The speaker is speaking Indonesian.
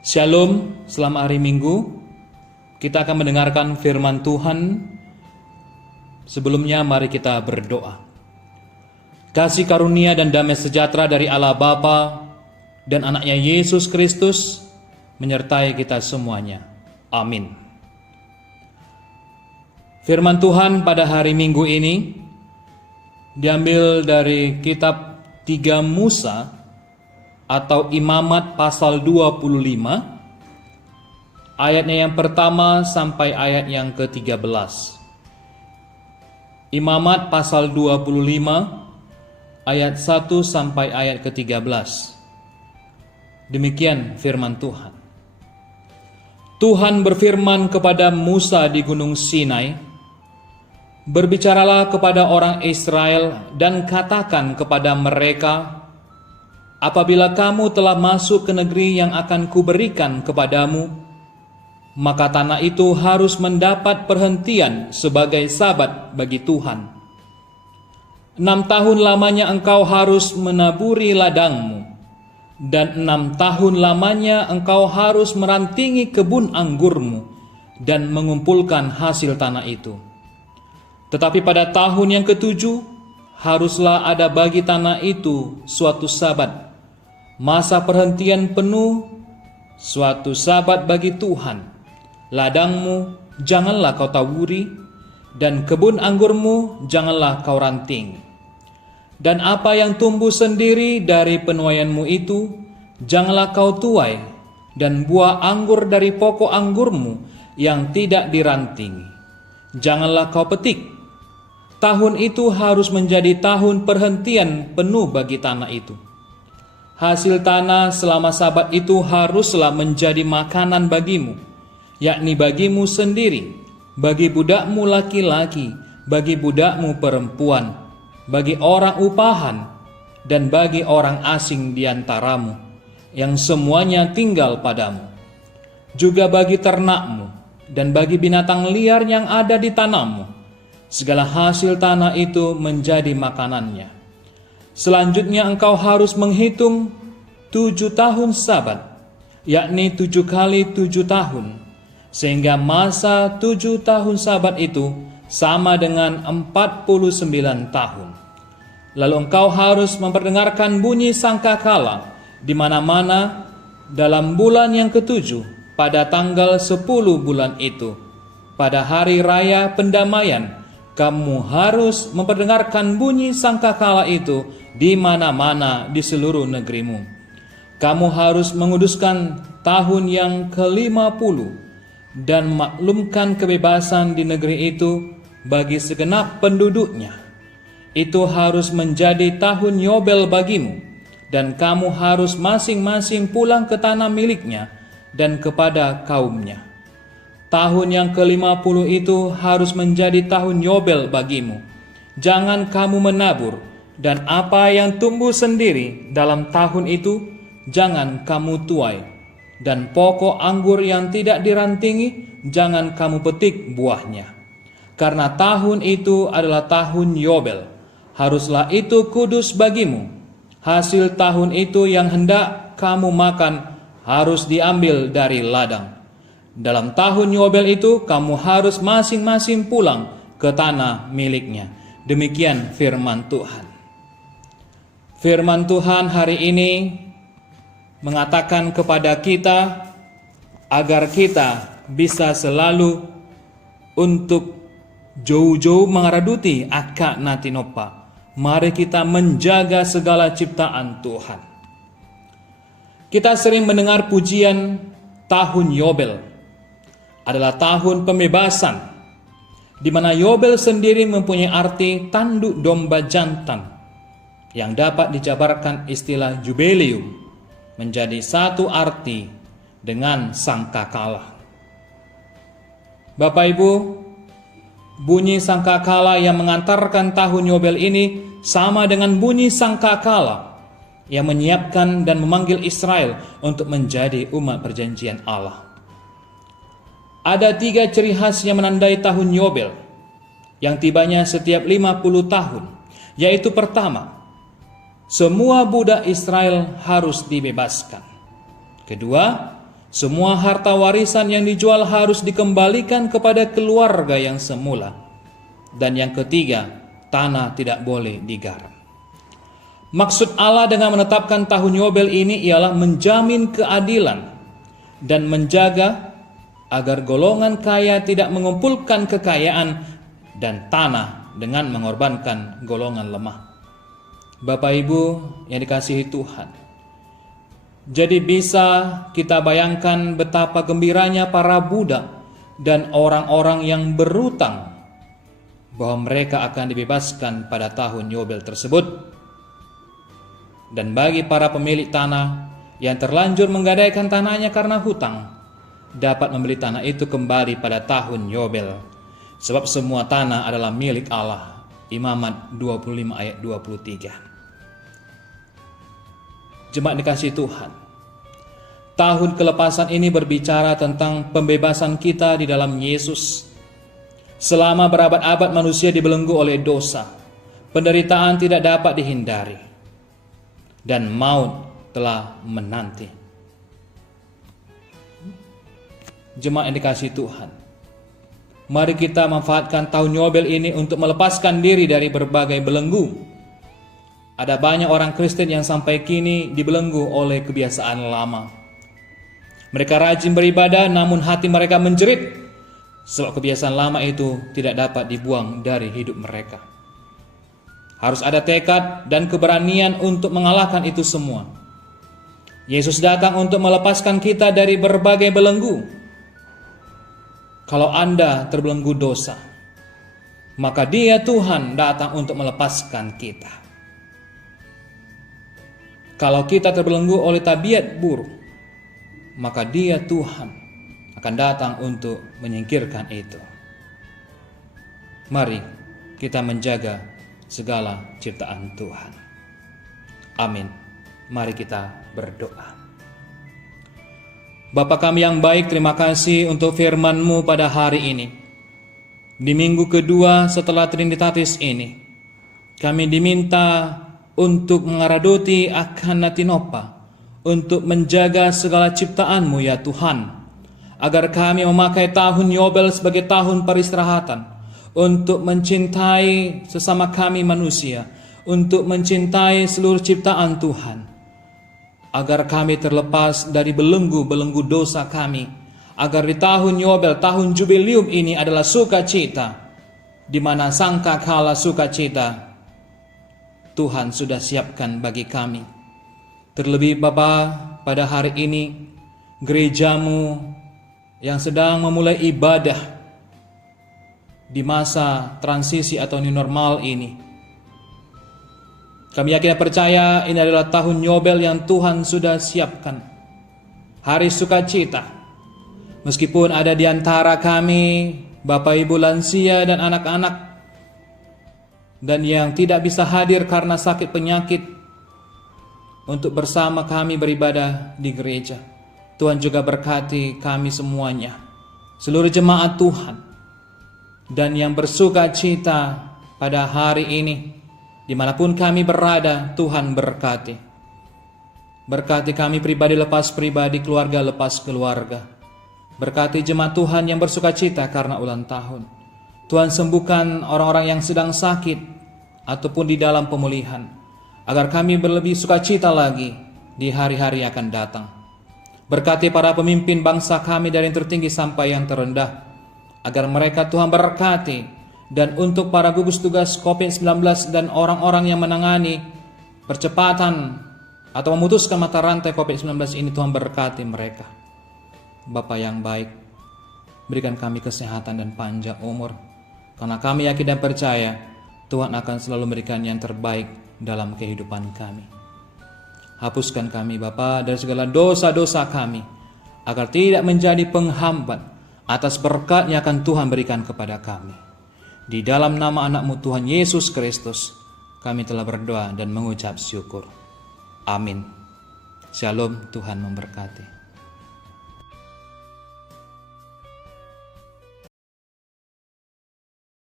Shalom, selamat hari Minggu. Kita akan mendengarkan firman Tuhan. Sebelumnya mari kita berdoa. Kasih karunia dan damai sejahtera dari Allah Bapa dan anaknya Yesus Kristus menyertai kita semuanya. Amin. Firman Tuhan pada hari Minggu ini diambil dari kitab 3 Musa atau Imamat pasal 25, ayatnya yang pertama sampai ayat yang ke-13. Imamat pasal 25, ayat 1 sampai ayat ke-13. Demikian firman Tuhan. Tuhan berfirman kepada Musa di Gunung Sinai, "Berbicaralah kepada orang Israel dan katakan kepada mereka, apabila kamu telah masuk ke negeri yang akan kuberikan kepadamu, maka tanah itu harus mendapat perhentian sebagai sabat bagi Tuhan. 6 tahun lamanya engkau harus menaburi ladangmu, dan 6 tahun lamanya engkau harus merantingi kebun anggurmu dan mengumpulkan hasil tanah itu. Tetapi pada tahun yang ke-7 haruslah ada bagi tanah itu suatu sabat, masa perhentian penuh, suatu sabat bagi Tuhan. Ladangmu janganlah kau taburi, dan kebun anggurmu janganlah kau ranting. Dan apa yang tumbuh sendiri dari penuaianmu itu janganlah kau tuai, dan buah anggur dari pokok anggurmu yang tidak diranting janganlah kau petik. Tahun itu harus menjadi tahun perhentian penuh bagi tanah itu. Hasil tanah selama sabat itu haruslah menjadi makanan bagimu, yakni bagimu sendiri, bagi budakmu laki-laki, bagi budakmu perempuan, bagi orang upahan, dan bagi orang asing di antaramu, yang semuanya tinggal padamu. Juga bagi ternakmu, dan bagi binatang liar yang ada di tanahmu, segala hasil tanah itu menjadi makanannya. Selanjutnya engkau harus menghitung 7 tahun sabat, yakni 7 kali 7 tahun, sehingga masa 7 tahun sabat itu sama dengan 49 tahun. Lalu engkau harus memperdengarkan bunyi sangkakala di mana-mana dalam bulan yang ke-7 pada tanggal 10 bulan itu. Pada hari raya pendamaian, kamu harus memperdengarkan bunyi sangkakala itu di mana-mana di seluruh negerimu. Kamu harus menguduskan tahun yang ke-50 dan maklumkan kebebasan di negeri itu bagi segenap penduduknya. Itu harus menjadi tahun Yobel bagimu, dan kamu harus masing-masing pulang ke tanah miliknya dan kepada kaumnya. Tahun yang ke-50 itu harus menjadi tahun Yobel bagimu. Jangan kamu menabur, dan apa yang tumbuh sendiri dalam tahun itu jangan kamu tuai, dan pokok anggur yang tidak dirantingi jangan kamu petik buahnya. Karena tahun itu adalah tahun Yobel, haruslah itu kudus bagimu. Hasil tahun itu yang hendak kamu makan harus diambil dari ladang. Dalam tahun Yobel itu kamu harus masing-masing pulang ke tanah miliknya. Demikian firman Tuhan. Firman Tuhan hari ini mengatakan kepada kita agar kita bisa selalu untuk jauh-jauh mengaraduti akak natinopa. Mari kita menjaga segala ciptaan Tuhan. Kita sering mendengar pujian tahun Yobel adalah tahun pembebasan, di mana Yobel sendiri mempunyai arti tanduk domba jantan yang dapat dijabarkan istilah jubileum menjadi satu arti dengan sangkakala. Bapak Ibu, bunyi sangkakala yang mengantarkan tahun Yobel ini sama dengan bunyi sangkakala yang menyiapkan dan memanggil Israel untuk menjadi umat perjanjian Allah. Ada 3 ciri khas yang menandai tahun Yobel yang tibanya setiap 50 tahun, yaitu pertama, semua budak Israel harus dibebaskan. Kedua, Semua harta warisan yang dijual harus dikembalikan kepada keluarga yang semula. Dan yang ketiga, tanah tidak boleh digarap. Maksud Allah dengan menetapkan tahun Yobel ini ialah menjamin keadilan dan menjaga agar golongan kaya tidak mengumpulkan kekayaan dan tanah dengan mengorbankan golongan lemah. Bapak Ibu yang dikasihi Tuhan, jadi bisa kita bayangkan betapa gembiranya para budak dan orang-orang yang berutang bahwa mereka akan dibebaskan pada tahun Yobel tersebut. Dan bagi para pemilik tanah yang terlanjur menggadaikan tanahnya karena hutang, dapat membeli tanah itu kembali pada tahun Yobel. Sebab semua tanah adalah milik Allah. Imamat 25 ayat 23. Jemaat dikasihi Tuhan, tahun kelepasan ini berbicara tentang pembebasan kita di dalam Yesus. Selama berabad-abad manusia dibelenggu oleh dosa, penderitaan tidak dapat dihindari, dan maut telah menanti. Jemaat yang dikasihi Tuhan, mari kita manfaatkan tahun Yobel ini untuk melepaskan diri dari berbagai belenggu. Ada banyak orang Kristen yang sampai kini dibelenggu oleh kebiasaan lama. Mereka rajin beribadah, namun hati mereka menjerit, sebab kebiasaan lama itu tidak dapat dibuang dari hidup mereka. Harus ada tekad dan keberanian untuk mengalahkan itu semua. Yesus datang untuk melepaskan kita dari berbagai belenggu. Kalau Anda terbelenggu dosa, maka Dia Tuhan datang untuk melepaskan kita. Kalau kita terbelenggu oleh tabiat buruk, maka Dia Tuhan akan datang untuk menyingkirkan itu. Mari kita menjaga segala ciptaan Tuhan. Amin. Mari kita berdoa. Bapa kami yang baik, terima kasih untuk firman-Mu pada hari ini. Di minggu kedua setelah Trinitatis ini, kami diminta untuk mengaradoti akan natinopa, untuk menjaga segala ciptaan-Mu ya Tuhan, agar kami memakai tahun Yobel sebagai tahun peristirahatan, untuk mencintai sesama kami manusia, untuk mencintai seluruh ciptaan Tuhan, agar kami terlepas dari belenggu-belenggu dosa kami, agar di tahun Yobel, tahun Jubileum ini adalah sukacita, di mana sangka kala sukacita Tuhan sudah siapkan bagi kami. Terlebih Bapa, pada hari ini gereja-Mu yang sedang memulai ibadah di masa transisi atau new normal ini, kami yakin dan percaya ini adalah tahun Yobel yang Tuhan sudah siapkan, hari sukacita. Meskipun ada di antara kami Bapak Ibu lansia dan anak-anak, dan yang tidak bisa hadir karena sakit penyakit untuk bersama kami beribadah di gereja, Tuhan juga berkati kami semuanya, seluruh jemaat Tuhan, dan yang bersuka cita pada hari ini, dimanapun kami berada, Tuhan berkati. Berkati kami pribadi lepas pribadi, keluarga lepas keluarga. Berkati jemaat Tuhan yang bersuka cita karena ulang tahun. Tuhan sembuhkan orang-orang yang sedang sakit ataupun di dalam pemulihan, agar kami berlebih sukacita lagi di hari-hari yang akan datang. Berkati para pemimpin bangsa kami dari yang tertinggi sampai yang terendah, agar mereka Tuhan berkati. Dan untuk para gugus tugas COVID-19 dan orang-orang yang menangani percepatan atau memutuskan mata rantai COVID-19 ini, Tuhan berkati mereka. Bapa yang baik, berikan kami kesehatan dan panjang umur, karena kami yakin dan percaya Tuhan akan selalu memberikan yang terbaik dalam kehidupan kami. Hapuskan kami Bapa dari segala dosa-dosa kami, agar tidak menjadi penghambat atas berkat yang akan Tuhan berikan kepada kami. Di dalam nama anak-Mu Tuhan Yesus Kristus, kami telah berdoa dan mengucap syukur. Amin. Shalom, Tuhan memberkati.